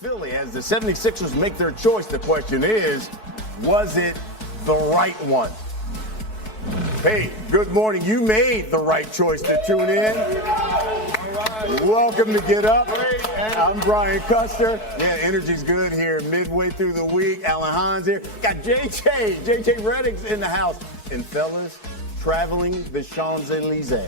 Philly as the 76ers make their choice. The question is, was it the right one? Hey, good morning. You made the right choice to tune in. Welcome to Get Up. I'm Brian Custer. Yeah, energy's good here midway through the week. Alan Hines here. Got J J Redick's in the house. And fellas, traveling the Champs-Elysees.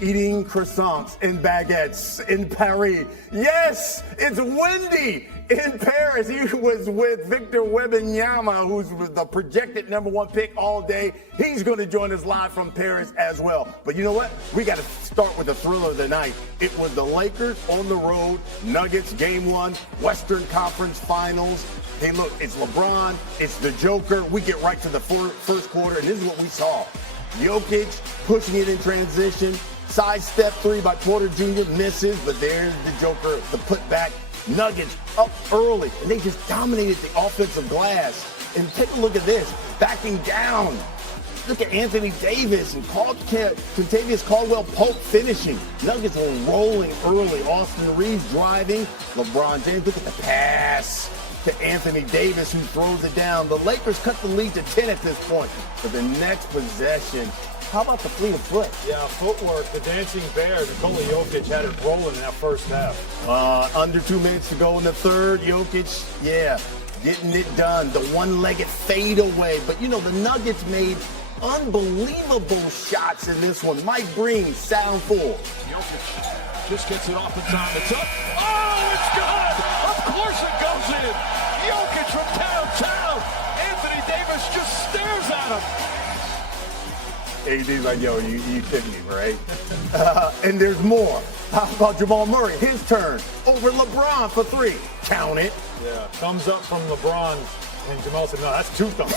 Eating croissants and baguettes in Paris. Yes, it's windy in Paris. He was with Victor Wembanyama, who's the projected #1 pick all day. He's going to join us live from Paris as well. But you know what? We got to start with the thriller of the night. It was the Lakers on the road, Nuggets, Game 1, Western Conference Finals. Hey, look, it's LeBron, it's the Joker. We get right to the first quarter, and this is what we saw. Jokic pushing it in transition. Sidestep three by Porter Jr. misses, but there's the Joker, the putback. Nuggets up early, and they just dominated the offensive glass. And take a look at this, backing down. Look at Anthony Davis and Contavious Caldwell-Pope finishing. Nuggets were rolling early. Austin Reeves driving. LeBron James, look at the pass to Anthony Davis, who throws it down. The Lakers cut the lead to 10 at this point. But the next possession, how about the fleet of foot? Yeah, footwork, the dancing bear. Nikola Jokic had it rolling in that first half. Under 2 minutes to go in the third. Jokic, getting it done. The one-legged fadeaway. But, you know, the Nuggets made unbelievable shots in this one. Mike Breen, sound full. Jokic just gets it off in time. It's up. Oh, it's good! Of course it goes in! Jokic from downtown! Anthony Davis just stares at him. AD's like, yo, you kidding me, right? And there's more. How about Jamal Murray? His turn over LeBron for three. Count it. Yeah, thumbs up from LeBron. And Jamal said, no, that's 2 thumbs.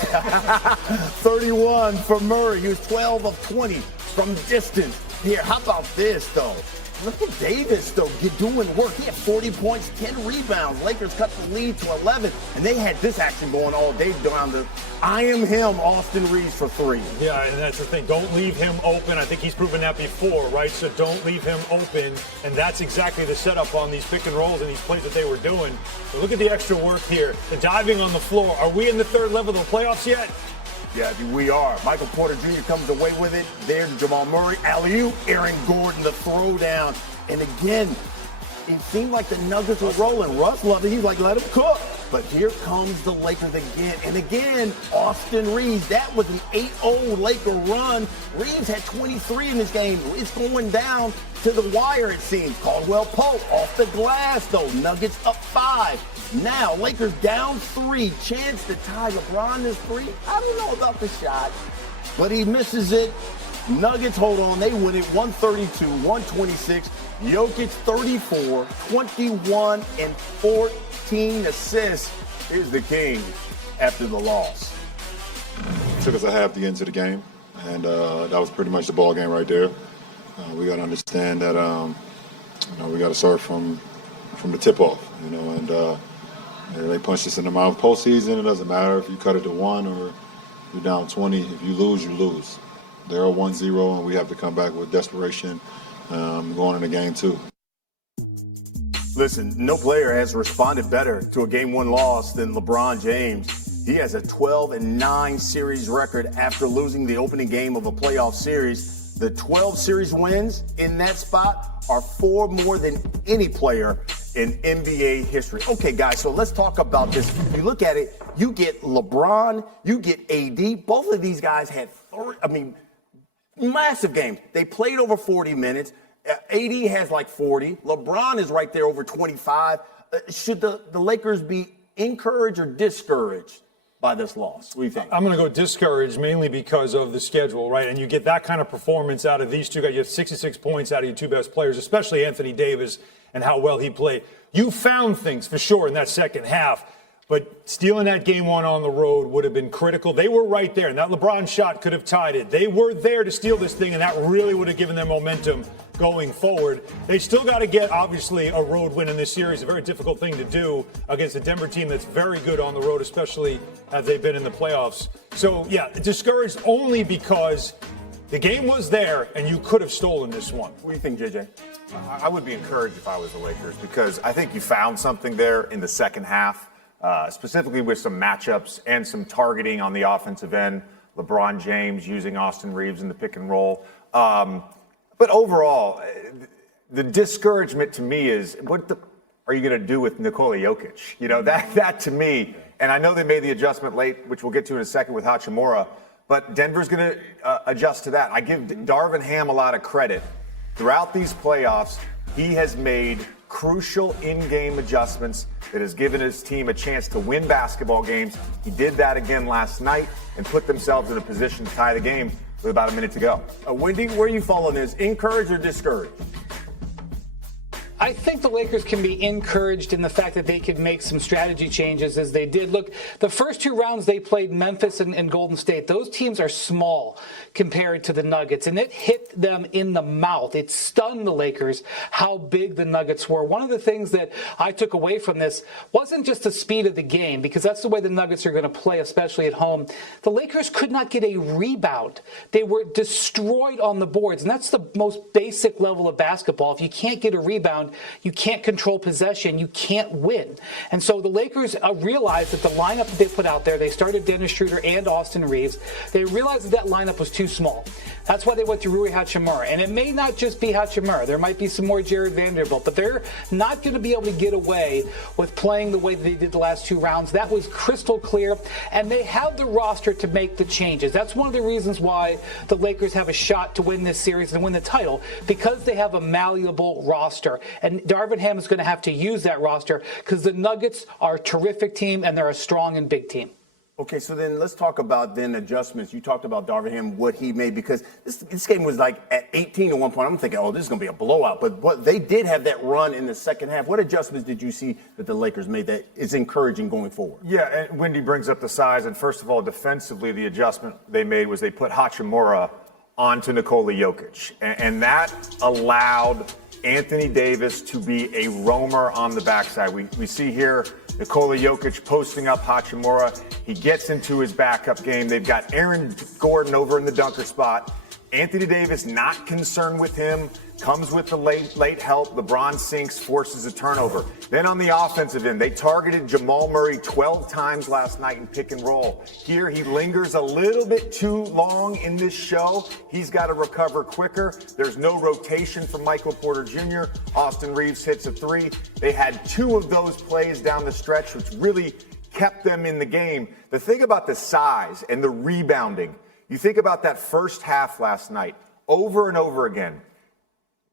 31 for Murray. He was 12 of 20 from distance. Here, how about this, though? Look at Davis, though, doing work. He had 40 points, 10 rebounds. Lakers cut the lead to 11, and they had this action going all day down the I am him, Austin Reeves for three. Yeah, and that's the thing. Don't leave him open. I think he's proven that before, right? So don't leave him open, and that's exactly the setup on these pick and rolls and these plays that they were doing. But look at the extra work here. The diving on the floor. Are we in the third level of the playoffs yet? Yeah, we are. Michael Porter Jr. comes away with it. There's Jamal Murray. Alley-oop, Aaron Gordon, the throwdown. And again, it seemed like the Nuggets were rolling. Russ loved it. He's like, let him cook. But here comes the Lakers again. And again, Austin Reeves. That was an 8-0 Laker run. Reeves had 23 in this game. It's going down to the wire, it seems. Caldwell-Pope off the glass, though. Nuggets up 5. Now, Lakers down 3. Chance to tie. LeBron is 3. I don't know about the shot, but he misses it. Nuggets hold on. They win it 132-126. Jokic 34, 21, and 14 assists. Here's the king after the loss. It took us a half to get into the game, and that was pretty much the ball game right there. We got to understand that we got to start from the tip-off, and they punched us in the mouth. Postseason, it doesn't matter if you cut it to 1 or you're down 20. If you lose, you lose. They're 1-0, and we have to come back with desperation going into game 2. Listen, no player has responded better to a Game 1 loss than LeBron James. He has a 12-9 series record after losing the opening game of a playoff series. The 12 series wins in that spot are 4 more than any player in NBA history. Okay, guys, so let's talk about this. If you look at it, you get LeBron, you get AD. Both of these guys had massive games. They played over 40 minutes. AD has like 40. LeBron is right there over 25. Should the Lakers be encouraged or discouraged by this loss? What do you think? I'm going to go discouraged mainly because of the schedule, right? And you get that kind of performance out of these two guys. You have 66 points out of your 2 best players, especially Anthony Davis and how well he played. You found things for sure in that second half. But stealing that Game 1 on the road would have been critical. They were right there, and that LeBron shot could have tied it. They were there to steal this thing, and that really would have given them momentum going forward. They still got to get, obviously, a road win in this series, a very difficult thing to do against a Denver team that's very good on the road, especially as they've been in the playoffs. So, yeah, discouraged only because The game was there, and you could have stolen this one. What do you think, JJ? I would be encouraged if I was the Lakers because I think you found something there in the second half, specifically with some matchups and some targeting on the offensive end. LeBron James using Austin Reeves in the pick and roll. But overall, the discouragement to me is what are you going to do with Nikola Jokic? You know, that to me, and I know they made the adjustment late, which we'll get to in a second with Hachimura, but Denver's going to adjust to that. I give Darvin Ham a lot of credit. Throughout these playoffs, he has made crucial in-game adjustments that has given his team a chance to win basketball games. He did that again last night and put themselves in a position to tie the game with about a minute to go. Wendy, where are you following this? Encouraged or discouraged? I think the Lakers can be encouraged in the fact that they could make some strategy changes as they did. Look, the first two rounds they played Memphis and Golden State. Those teams are small compared to the Nuggets, and it hit them in the mouth. It stunned the Lakers how big the Nuggets were. One of the things that I took away from this wasn't just the speed of the game, because that's the way the Nuggets are going to play, especially at home. The Lakers could not get a rebound. They were destroyed on the boards, and that's the most basic level of basketball. If you can't get a rebound, you can't control possession, you can't win. And so the Lakers realized that the lineup that they put out there, they started Dennis Schroeder and Austin Reeves, they realized that lineup was too small. That's why they went to Rui Hachimura. And it may not just be Hachimura. There might be some more Jared Vanderbilt, but they're not going to be able to get away with playing the way they did the last two rounds. That was crystal clear, and they have the roster to make the changes. That's one of the reasons why the Lakers have a shot to win this series and win the title, because they have a malleable roster. And Darvin Ham is going to have to use that roster because the Nuggets are a terrific team and they're a strong and big team. Okay, so then let's talk about then adjustments. You talked about Darvin Ham, what he made, because this game was like at 18 at one point. I'm thinking, oh, this is going to be a blowout. But they did have that run in the second half. What adjustments did you see that the Lakers made that is encouraging going forward? Yeah, and Wendy brings up the size. And first of all, defensively, the adjustment they made was they put Hachimura onto Nikola Jokic. And that allowed Anthony Davis to be a roamer on the backside. We see here Nikola Jokic posting up Hachimura. He gets into his backup game. They've got Aaron Gordon over in the dunker spot. Anthony Davis not concerned with him, comes with the late help. LeBron sinks, forces a turnover. Then on the offensive end, they targeted Jamal Murray 12 times last night in pick and roll. Here he lingers a little bit too long in this show. He's got to recover quicker. There's no rotation from Michael Porter Jr. Austin Reeves hits a three. They had two of those plays down the stretch, which really kept them in the game. The thing about the size and the rebounding, you think about that first half last night, over and over again.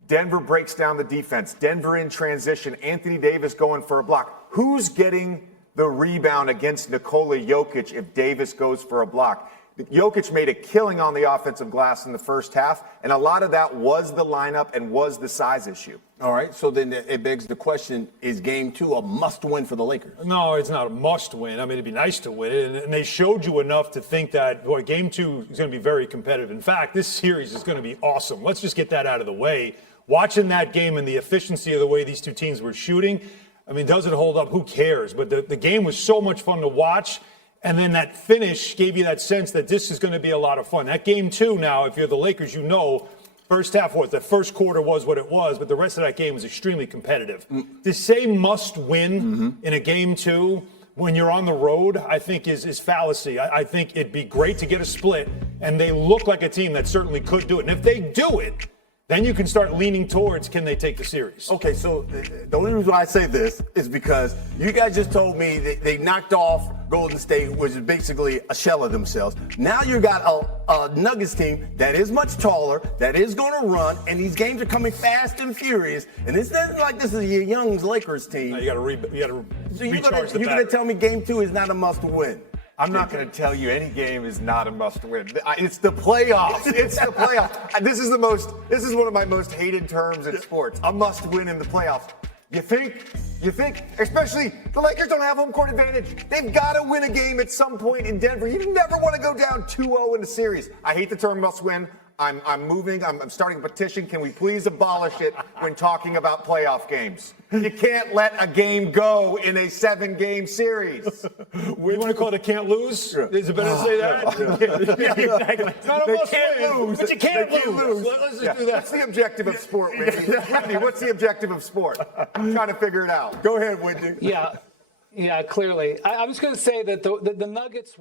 Denver breaks down the defense. Denver in transition. Anthony Davis going for a block. Who's getting the rebound against Nikola Jokic if Davis goes for a block? Jokic made a killing on the offensive glass in the first half, and a lot of that was the lineup and was the size issue. All right, so then it begs the question, is Game 2 a must-win for the Lakers? No, it's not a must-win. I mean, it'd be nice to win it, and they showed you enough to think that, boy, Game 2 is going to be very competitive. In fact, this series is going to be awesome. Let's just get that out of the way. Watching that game and the efficiency of the way these two teams were shooting, I mean, does it hold up? Who cares? But the game was so much fun to watch. And then that finish gave you that sense that this is going to be a lot of fun. That Game 2 now, if you're the Lakers, you know, first half was, the first quarter was what it was, but the rest of that game was extremely competitive. To say must win in a Game 2 when you're on the road, I think is fallacy. I think it'd be great to get a split, and they look like a team that certainly could do it. And if they do it, then you can start leaning towards, can they take the series? Okay, so the only reason why I say this is because you guys just told me that they knocked off Golden State, which is basically a shell of themselves. Now you got a Nuggets team that is much taller, that is going to run, and these games are coming fast and furious. And this isn't like this is a young Lakers team. No, you got to So recharge the you're battery. going to tell me Game 2 is not a must-win? I'm not going to tell you any game is not a must-win. It's the playoffs. It's the playoffs. This is one of my most hated terms in sports. A must-win in the playoffs. You think, especially the Lakers don't have home court advantage. They've got to win a game at some point in Denver. You never want to go down 2-0 in a series. I hate the term must-win. I'm moving. I'm starting a petition. Can we please abolish it when talking about playoff games? You can't let a game go in a 7-game series. You want to call it a can't lose? Is it better to say that? Yeah, exactly. It's not They about can't playing, lose. but you can't They lose. Let's just do that. What's the objective of sport, Whitney? Whitney, what's the objective of sport? I'm trying to figure it out. Go ahead, Whitney. Yeah, clearly. I was going to say that the Nuggets were